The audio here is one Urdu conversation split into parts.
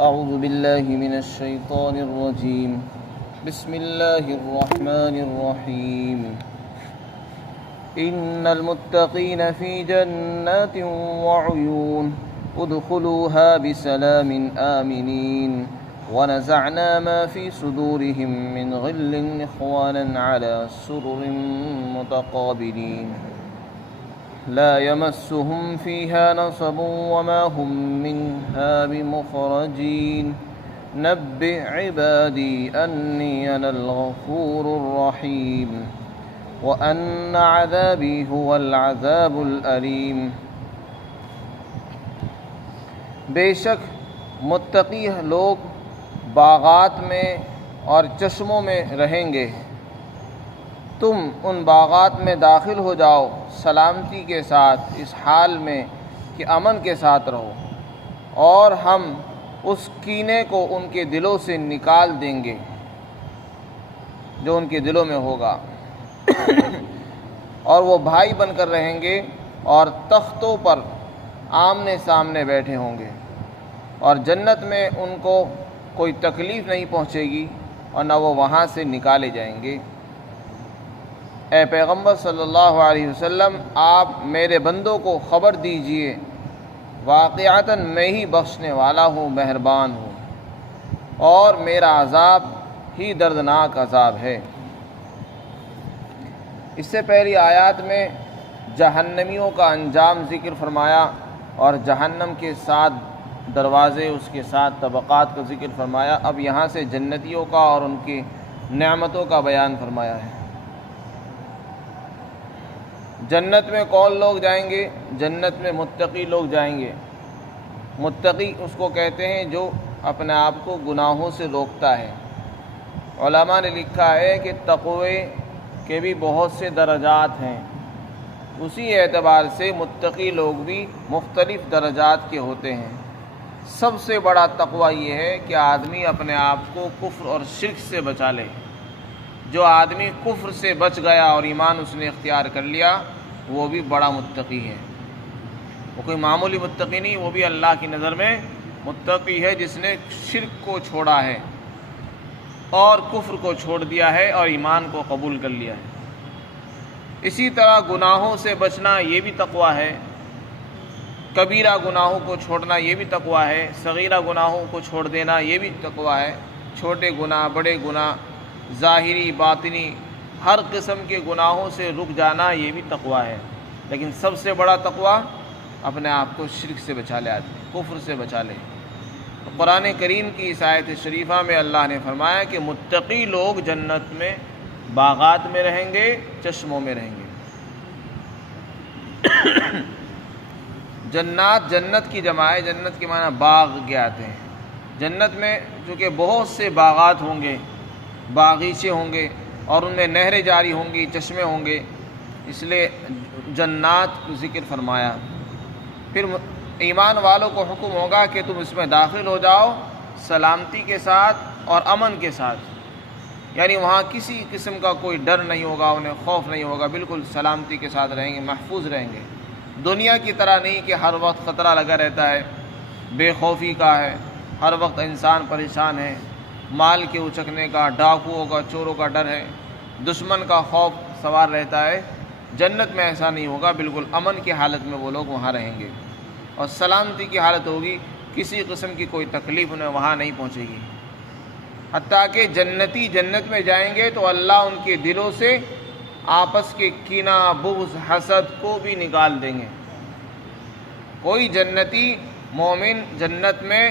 أعوذ بالله من الشيطان الرجيم بسم الله الرحمن الرحيم إن المتقين في جنات وعيون ادخلوها بسلام آمنين ونزعنا ما في صدورهم من غل إخوانا على سرر متقابلين لا يمسهم فيها نصب وما هم منها بمخرجين نبئ عبادي أني أنا الغفور الرحيم وأن عذابي هو العذاب الأليم۔ بے شک متقی لوگ باغات میں اور چشموں میں رہیں گے، تم ان باغات میں داخل ہو جاؤ سلامتی کے ساتھ، اس حال میں کہ امن کے ساتھ رہو، اور ہم اس کینے کو ان کے دلوں سے نکال دیں گے جو ان کے دلوں میں ہوگا اور وہ بھائی بن کر رہیں گے اور تختوں پر آمنے سامنے بیٹھے ہوں گے، اور جنت میں ان کو کوئی تکلیف نہیں پہنچے گی اور نہ وہ وہاں سے نکالے جائیں گے۔ اے پیغمبر صلی اللہ علیہ وسلم، آپ میرے بندوں کو خبر دیجئے، واقعتاً میں ہی بخشنے والا ہوں، مہربان ہوں، اور میرا عذاب ہی دردناک عذاب ہے۔ اس سے پہلی آیات میں جہنمیوں کا انجام ذکر فرمایا اور جہنم کے 7 دروازے، اس کے 7 طبقات کا ذکر فرمایا۔ اب یہاں سے جنتیوں کا اور ان کی نعمتوں کا بیان فرمایا ہے۔ جنت میں کون لوگ جائیں گے؟ جنت میں متقی لوگ جائیں گے۔ متقی اس کو کہتے ہیں جو اپنے آپ کو گناہوں سے روکتا ہے۔ علماء نے لکھا ہے کہ تقوی کے بھی بہت سے درجات ہیں، اسی اعتبار سے متقی لوگ بھی مختلف درجات کے ہوتے ہیں۔ سب سے بڑا تقوی یہ ہے کہ آدمی اپنے آپ کو کفر اور شرک سے بچا لے۔ جو آدمی کفر سے بچ گیا اور ایمان اس نے اختیار کر لیا، وہ بھی بڑا متقی ہے۔ وہ کوئی معمولی متقی نہیں، وہ بھی اللہ کی نظر میں متقی ہے جس نے شرک کو چھوڑا ہے اور کفر کو چھوڑ دیا ہے اور ایمان کو قبول کر لیا ہے۔ اسی طرح گناہوں سے بچنا یہ بھی تقوی ہے، کبیرہ گناہوں کو چھوڑنا یہ بھی تقوی ہے، صغیرہ گناہوں کو چھوڑ دینا یہ بھی تقوی ہے۔ چھوٹے گناہ، بڑے گناہ، ظاہری باطنی ہر قسم کے گناہوں سے رک جانا یہ بھی تقوی ہے، لیکن سب سے بڑا تقوی اپنے آپ کو شرک سے بچا لے، آدمی کفر سے بچا لے۔ تو قرآن کریم کی اس آیت شریفہ میں اللہ نے فرمایا کہ متقی لوگ جنت میں باغات میں رہیں گے، چشموں میں رہیں گے۔ جنات جنت کی جمع ہے، جنت کے معنی باغ کے آتے ہیں۔ جنت میں چونکہ بہت سے باغات ہوں گے، باغیچے ہوں گے، اور ان میں نہریں جاری ہوں گی، چشمے ہوں گے، اس لیے جنات کو ذکر فرمایا۔ پھر ایمان والوں کو حکم ہوگا کہ تم اس میں داخل ہو جاؤ سلامتی کے ساتھ اور امن کے ساتھ، یعنی وہاں کسی قسم کا کوئی ڈر نہیں ہوگا، انہیں خوف نہیں ہوگا، بالکل سلامتی کے ساتھ رہیں گے، محفوظ رہیں گے۔ دنیا کی طرح نہیں کہ ہر وقت خطرہ لگا رہتا ہے، بے خوفی کا ہے، ہر وقت انسان پریشان ہے، مال کے اچکنے کا، ڈاکوؤں کا، چوروں کا ڈر ہے، دشمن کا خوف سوار رہتا ہے۔ جنت میں ایسا نہیں ہوگا، بالکل امن کی حالت میں وہ لوگ وہاں رہیں گے اور سلامتی کی حالت ہوگی، کسی قسم کی کوئی تکلیف انہیں وہاں نہیں پہنچے گی۔ حتیٰ کہ جنتی جنت میں جائیں گے تو اللہ ان کے دلوں سے آپس کے کینہ، بغض، حسد کو بھی نکال دیں گے۔ کوئی جنتی مومن جنت میں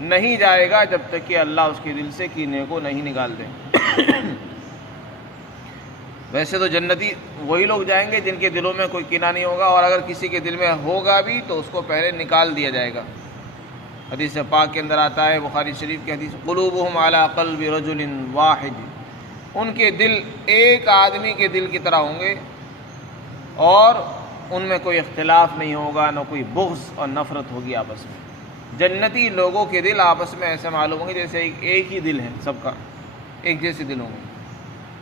نہیں جائے گا جب تک کہ اللہ اس کے دل سے کینے کو نہیں نکال دیں۔ ویسے تو جنتی وہی لوگ جائیں گے جن کے دلوں میں کوئی کینہ نہیں ہوگا، اور اگر کسی کے دل میں ہوگا بھی تو اس کو پہلے نکال دیا جائے گا۔ حدیث پاک کے اندر آتا ہے، بخاری شریف کی حدیث، قلوبہم علی قلب رجل واحد، ان کے دل ایک آدمی کے دل کی طرح ہوں گے اور ان میں کوئی اختلاف نہیں ہوگا، نہ کوئی بغض اور نفرت ہوگی آپس میں۔ جنتی لوگوں کے دل آپس میں ایسے معلوم ہوں گے جیسے ایک ہی دل ہے، سب کا ایک جیسے دل ہوں گے،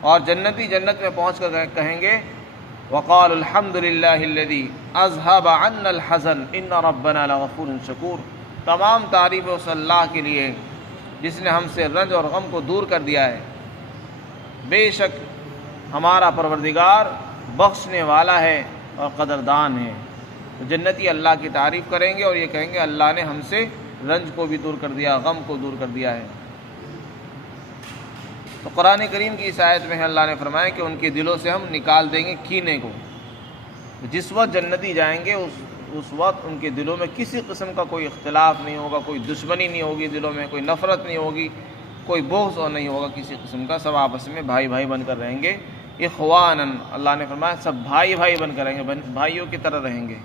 اور جنتی جنت میں پہنچ کر کہیں گے وقال الحمد للہ الذی اذهب عنا الحزن ان ربنا لغفور شکور۔ تمام تعریف اس اللہ کے لیے جس نے ہم سے رنج اور غم کو دور کر دیا ہے۔ بے شک ہمارا پروردگار بخشنے والا ہے اور قدردان ہے۔ تو جنتی اللہ کی تعریف کریں گے اور یہ کہیں گے اللہ نے ہم سے رنج کو بھی دور کر دیا، غم کو دور کر دیا ہے۔ تو قرآن کریم کی اس آیت میں اللہ نے فرمایا کہ ان کے دلوں سے ہم نکال دیں گے کینے کو۔ جس وقت جنتی جائیں گے اس وقت ان کے دلوں میں کسی قسم کا کوئی اختلاف نہیں ہوگا، کوئی دشمنی نہیں ہوگی، دلوں میں کوئی نفرت نہیں ہوگی، کوئی بغض اور نہیں ہوگا کسی قسم کا، سب آپس میں بھائی بھائی بن کر رہیں گے۔ اخواناً، اللہ نے فرمایا سب بھائی بھائی بن کر رہیں گے، بھائیوں کی طرح رہیں گے۔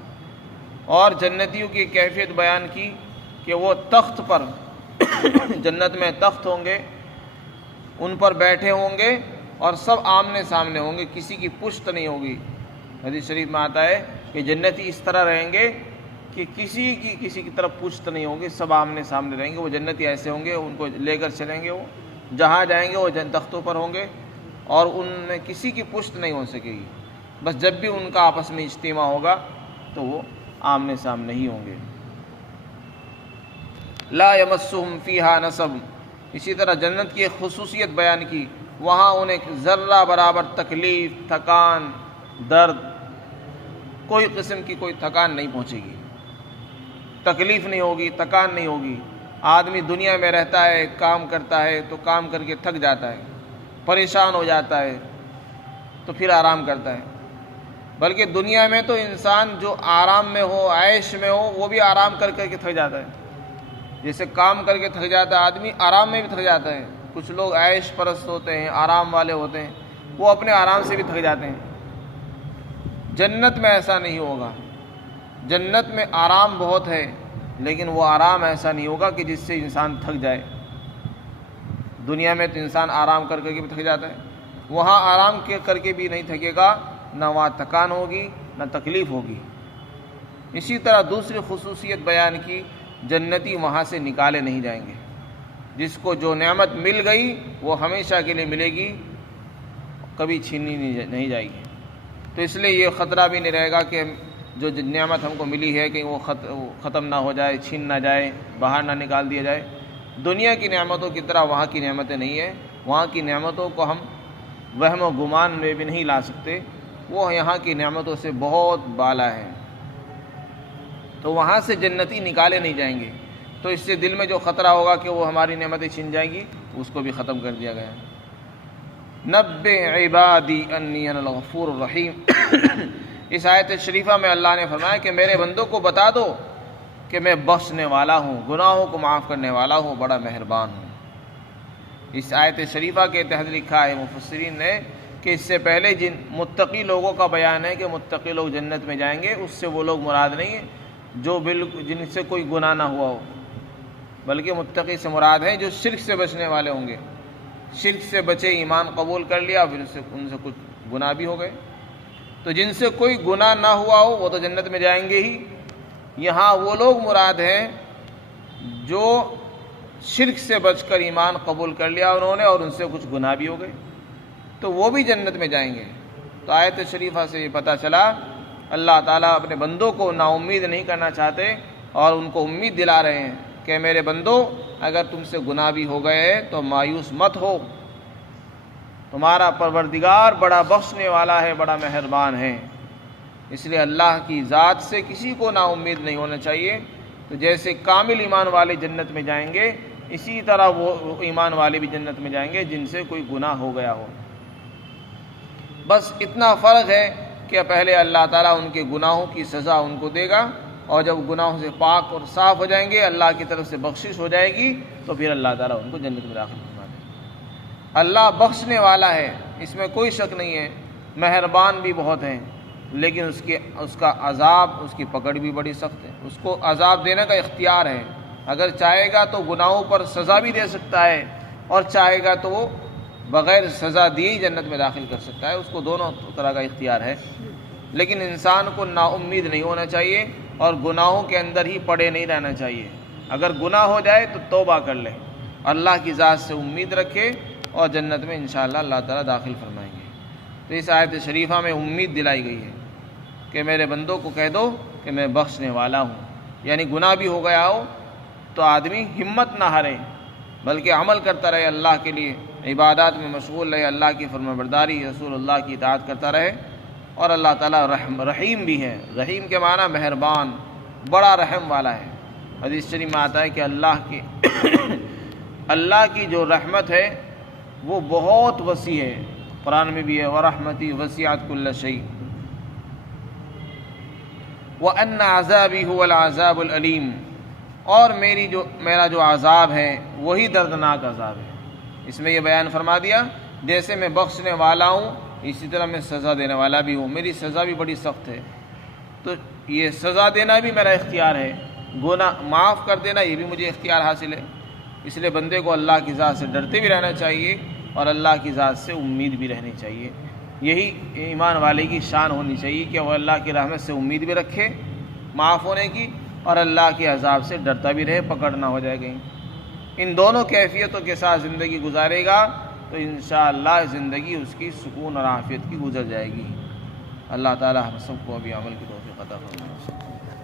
اور جنتیوں کی کیفیت بیان کی کہ وہ تخت پر جنت میں تخت ہوں گے، ان پر بیٹھے ہوں گے اور سب آمنے سامنے ہوں گے، کسی کی پشت نہیں ہوگی۔ حدیث شریف میں آتا ہے کہ جنتی اس طرح رہیں گے کہ کسی کی طرف پشت نہیں ہوگی، سب آمنے سامنے رہیں گے۔ وہ جنتی ایسے ہوں گے، ان کو لے کر چلیں گے، وہ جہاں جائیں گے وہ تختوں پر ہوں گے اور ان میں کسی کی پشت نہیں ہو سکے گی۔ بس جب بھی ان کا آپس میں اجتماع ہوگا تو وہ آمنے سامنے ہی ہوں گے۔ لا یمسہم فیہا نصب، اسی طرح جنت کی ایک خصوصیت بیان کی، وہاں انہیں ذرہ برابر تکلیف، تھکان، درد، کوئی قسم کی کوئی تھکان نہیں پہنچے گی، تکلیف نہیں ہوگی، تھکان نہیں ہوگی۔ آدمی دنیا میں رہتا ہے، کام کرتا ہے تو کام کر کے تھک جاتا ہے، پریشان ہو جاتا ہے تو پھر آرام کرتا ہے، بلکہ دنیا میں تو انسان جو آرام میں ہو، عیش میں ہو، وہ بھی آرام کر کے تھک جاتا ہے۔ جیسے کام کر کے تھک جاتا ہے آدمی، آرام میں بھی تھک جاتا ہے۔ کچھ لوگ عیش پرست ہوتے ہیں، آرام والے ہوتے ہیں، وہ اپنے آرام سے بھی تھک جاتے ہیں۔ جنت میں ایسا نہیں ہوگا، جنت میں آرام بہت ہے، لیکن وہ آرام ایسا نہیں ہوگا کہ جس سے انسان تھک جائے۔ دنیا میں تو انسان آرام کر کے بھی تھک جاتا ہے، وہاں آرام کر کے بھی نہیں تھکے گا، نہ وہاں تھکان ہوگی نہ تکلیف ہوگی۔ اسی طرح دوسری خصوصیت بیان کی، جنتی وہاں سے نکالے نہیں جائیں گے۔ جس کو جو نعمت مل گئی وہ ہمیشہ کے لیے ملے گی، کبھی چھینی نہیں جائے گی۔ تو اس لیے یہ خطرہ بھی نہیں رہے گا کہ جو نعمت ہم کو ملی ہے کہ وہ ختم نہ ہو جائے، چھین نہ جائے، باہر نہ نکال دیا جائے۔ دنیا کی نعمتوں کی طرح وہاں کی نعمتیں نہیں ہیں، وہاں کی نعمتوں کو ہم وہم و گمان میں بھی نہیں لا سکتے، وہ یہاں کی نعمتوں سے بہت بالا ہے۔ تو وہاں سے جنتی نکالے نہیں جائیں گے، تو اس سے دل میں جو خطرہ ہوگا کہ وہ ہماری نعمتیں چھین جائیں گی، اس کو بھی ختم کر دیا گیا ہے۔ نبئ عبادی انی انا الغفور الرحیم، اس آیت شریفہ میں اللہ نے فرمایا کہ میرے بندوں کو بتا دو کہ میں بخشنے والا ہوں، گناہوں کو معاف کرنے والا ہوں، بڑا مہربان ہوں۔ اس آیت شریفہ کے تحت لکھا ہے مفسرین نے کہ اس سے پہلے جن متقی لوگوں کا بیان ہے کہ متقی لوگ جنت میں جائیں گے، اس سے وہ لوگ مراد نہیں ہیں جو جن سے کوئی گناہ نہ ہوا ہو، بلکہ متقی سے مراد ہیں جو شرک سے بچنے والے ہوں گے۔ شرک سے بچے، ایمان قبول کر لیا، پھر ان سے کچھ گناہ بھی ہو گئے، تو جن سے کوئی گناہ نہ ہوا ہو وہ تو جنت میں جائیں گے ہی۔ یہاں وہ لوگ مراد ہیں جو شرک سے بچ کر ایمان قبول کر لیا انہوں نے اور ان سے کچھ گناہ بھی ہو گئے، تو وہ بھی جنت میں جائیں گے۔ تو آیت شریفہ سے یہ پتہ چلا اللہ تعالیٰ اپنے بندوں کو نا امید نہیں کرنا چاہتے اور ان کو امید دلا رہے ہیں کہ میرے بندو اگر تم سے گناہ بھی ہو گئے تو مایوس مت ہو، تمہارا پروردگار بڑا بخشنے والا ہے، بڑا مہربان ہے۔ اس لیے اللہ کی ذات سے کسی کو نا امید نہیں ہونا چاہیے۔ تو جیسے کامل ایمان والے جنت میں جائیں گے، اسی طرح وہ ایمان والے بھی جنت میں جائیں گے جن سے کوئی گناہ ہو گیا ہو۔ بس اتنا فرق ہے کہ پہلے اللہ تعالیٰ ان کے گناہوں کی سزا ان کو دے گا، اور جب گناہوں سے پاک اور صاف ہو جائیں گے، اللہ کی طرف سے بخشش ہو جائے گی، تو پھر اللہ تعالیٰ ان کو جنت میں داخل فرما دے گا۔ اللہ بخشنے والا ہے، اس میں کوئی شک نہیں ہے، مہربان بھی بہت ہیں، لیکن اس کا عذاب، اس کی پکڑ بھی بڑی سخت ہے۔ اس کو عذاب دینے کا اختیار ہے، اگر چاہے گا تو گناہوں پر سزا بھی دے سکتا ہے، اور چاہے گا تو وہ بغیر سزا دیے ہی جنت میں داخل کر سکتا ہے، اس کو دونوں طرح کا اختیار ہے۔ لیکن انسان کو نا امید نہیں ہونا چاہیے اور گناہوں کے اندر ہی پڑے نہیں رہنا چاہیے۔ اگر گناہ ہو جائے تو توبہ کر لے، اللہ کی ذات سے امید رکھے، اور جنت میں انشاءاللہ اللہ تعالیٰ داخل فرمائیں گے۔ تو اس آیت شریفہ میں امید دلائی گئی ہے کہ میرے بندوں کو کہہ دو کہ میں بخشنے والا ہوں، یعنی گناہ بھی ہو گیا ہو تو آدمی ہمت نہ ہارے بلکہ عمل کرتا رہے، اللہ کے لیے عبادات میں مشغول رہے، اللہ کی فرمانبرداری، رسول اللہ کی اطاعت کرتا رہے۔ اور اللہ تعالیٰ رحیم بھی ہے۔ رحیم کے معنی مہربان، بڑا رحم والا ہے۔ حدیث شریف میں آتا ہے کہ اللہ کی جو رحمت ہے وہ بہت وسیع ہے۔ قرآن میں بھی ہے وَرَحْمَتِي وَسِعَتْ كُلَّ شَيْءٍ وَأَنَّ عَذَابِي هُوَ الْعَذَابُ الْأَلِيمُ، اور میرا جو عذاب ہے وہی دردناک عذاب ہے۔ اس میں یہ بیان فرما دیا جیسے میں بخشنے والا ہوں اسی طرح میں سزا دینے والا بھی ہوں، میری سزا بھی بڑی سخت ہے۔ تو یہ سزا دینا بھی میرا اختیار ہے، گناہ معاف کر دینا یہ بھی مجھے اختیار حاصل ہے۔ اس لیے بندے کو اللہ کی ذات سے ڈرتے بھی رہنا چاہیے اور اللہ کی ذات سے امید بھی رہنی چاہیے۔ یہی ایمان والے کی شان ہونی چاہیے کہ وہ اللہ کی رحمت سے امید بھی رکھے معاف ہونے کی، اور اللہ کے عذاب سے ڈرتا بھی رہے پکڑ نہ ہو جائے کہیں۔ ان دونوں کیفیتوں کے ساتھ زندگی گزارے گا تو انشاءاللہ زندگی اس کی سکون اور عافیت کی گزر جائے گی۔ اللہ تعالی ہم سب کو ابھی عمل کی توفیق عطا فرمائے۔